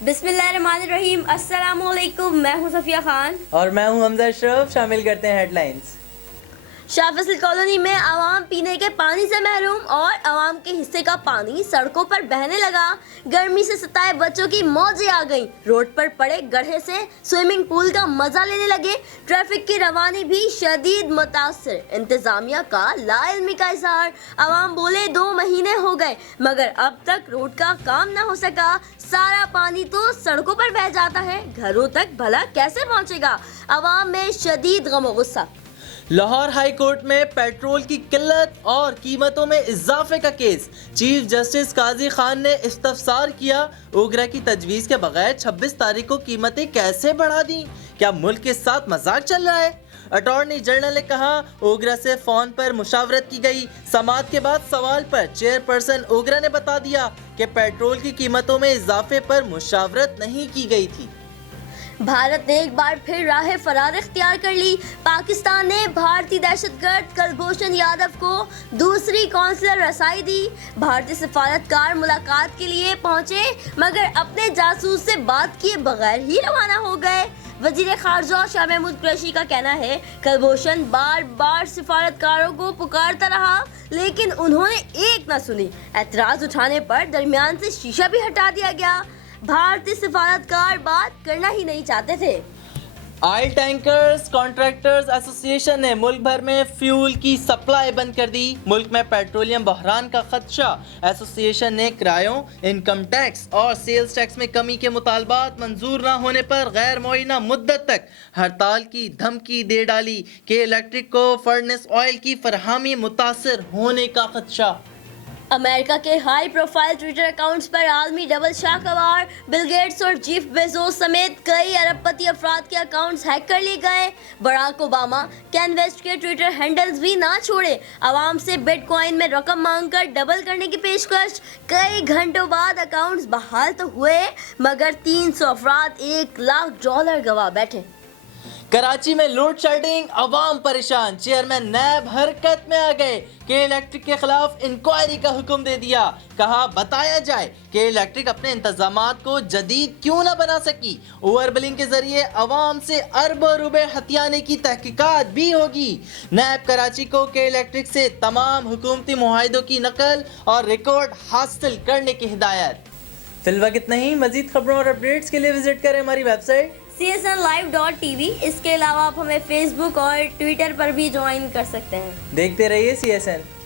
बिस्मिल्लाहिर्रहमानिर्रहीम। अस्सलाम वालेकुम। मैं हूं सफिया खान और मैं हूं हमजा अशरफ। शामिल करते हैं हेडलाइंस। शाह फैसल कॉलोनी में आवाम पीने के पानी से महरूम और आवाम के हिस्से का पानी सड़कों पर बहने लगा। गर्मी से सताए बच्चों की मौजें आ गईं। रोड पर पड़े गड्ढे से स्विमिंग पूल का मजा लेने लगे। ट्रैफिक की रवानी भी शदीद मुतासर। इंतजामिया का लाइल्मी का इजहार। आवाम बोले 2 महीने हो गए मगर अब तक रोड का काम ना हो सका। सारा पानी तो सड़कों पर बह जाता है, घरों तक भला कैसे पहुंचेगा। आवाम में शदीद गम और गुस्सा। लाहौर हाई कोर्ट में पेट्रोल की किल्लत और कीमतों में इजाफे का केस। चीफ जस्टिस काजी खान ने इस्तफसार किया, ओगरा की तजवीज़ के बगैर 26 तारीख को कीमतें कैसे बढ़ा दी। क्या मुल्क के साथ मजाक चल रहा है। अटॉर्नी जनरल ने कहा, ओगरा से फोन पर मुशावरत की गई। समाअत के बाद सवाल पर चेयरपर्सन ओगरा ने बता दिया कि पेट्रोल की कीमतों में इजाफे पर मुशावरत नहीं की गई थी। भारत ने एक बार फिर राह फरार इख्तियार कर ली। पाकिस्तान ने भारतीय दहशतगर्द कुलभूषण यादव को दूसरी कौंसलर रसाई दी। भारतीय सफारतकार मुलाकात के लिए पहुंचे मगर अपने जासूस से बात किए बगैर ही रवाना हो गए। वजीर खारजा शाह महमूद कुरैशी का कहना है, कुलभूषण बार बार सफारतकारों को पुकारता रहा लेकिन उन्होंने एक न सुनी। एतराज उठाने पर दरमियान से शीशा भी हटा दिया गया। भारतीय सफारतकार बात करना ही नहीं चाहते थे। ऑयल टैंकर्स कॉन्ट्रैक्टर्स एसोसिएशन ने मुल्क भर में फ्यूल की सप्लाई बंद कर दी। मुल्क में पेट्रोलियम बहरान का खदशा। एसोसिएशन ने किरायों, इनकम टैक्स और सेल्स टैक्स में कमी के मुतालबात मंजूर न होने पर गैर मुअय्यना मुद्दत तक हड़ताल की धमकी दे डाली कि इलेक्ट्रिक को फर्नेस ऑयल की फरहमी मुतासर होने का खदशा। अमेरिका के हाई प्रोफाइल ट्विटर अकाउंट्स पर आलमी डबल शाहकार बिल गेट्स और जेफ बेजोस समेत कई अरबपति अफराद के अकाउंट्स हैक कर लिए गए। बराक ओबामा, कैन वेस्ट के ट्विटर हैंडल्स भी ना छोड़े। आवाम से बिटकॉइन में रकम मांगकर डबल करने की पेशकश। कई घंटों बाद अकाउंट्स बहाल तो हुए मगर 300 अफराद $1,00,000 गवा बैठे। कराची में लोड शेडिंग, अवाम परेशान। चेयरमैन नैब हरकत में आ गए कि इलेक्ट्रिक के खिलाफ इंक्वायरी का हुक्म दे दिया। कहा बताया जाए कि इलेक्ट्रिक अपने इंतजामात को जदीद क्यों न बना सकी। ओवर बिलिंग के जरिए अवाम से अरबों रुपए हथियाने की तहकीकात भी होगी। नैब कराची को के इलेक्ट्रिक से तमाम हुकूमती मुआहिदों की नकल और रिकॉर्ड हासिल करने की हिदायत। फिलहाल इतना ही। मजीद खबरों और अपडेट्स के लिए विजिट करें हमारी वेबसाइट csnlive.tv। इसके अलावा आप हमें फेसबुक और ट्विटर पर भी ज्वाइन कर सकते हैं। देखते रहिए CSN।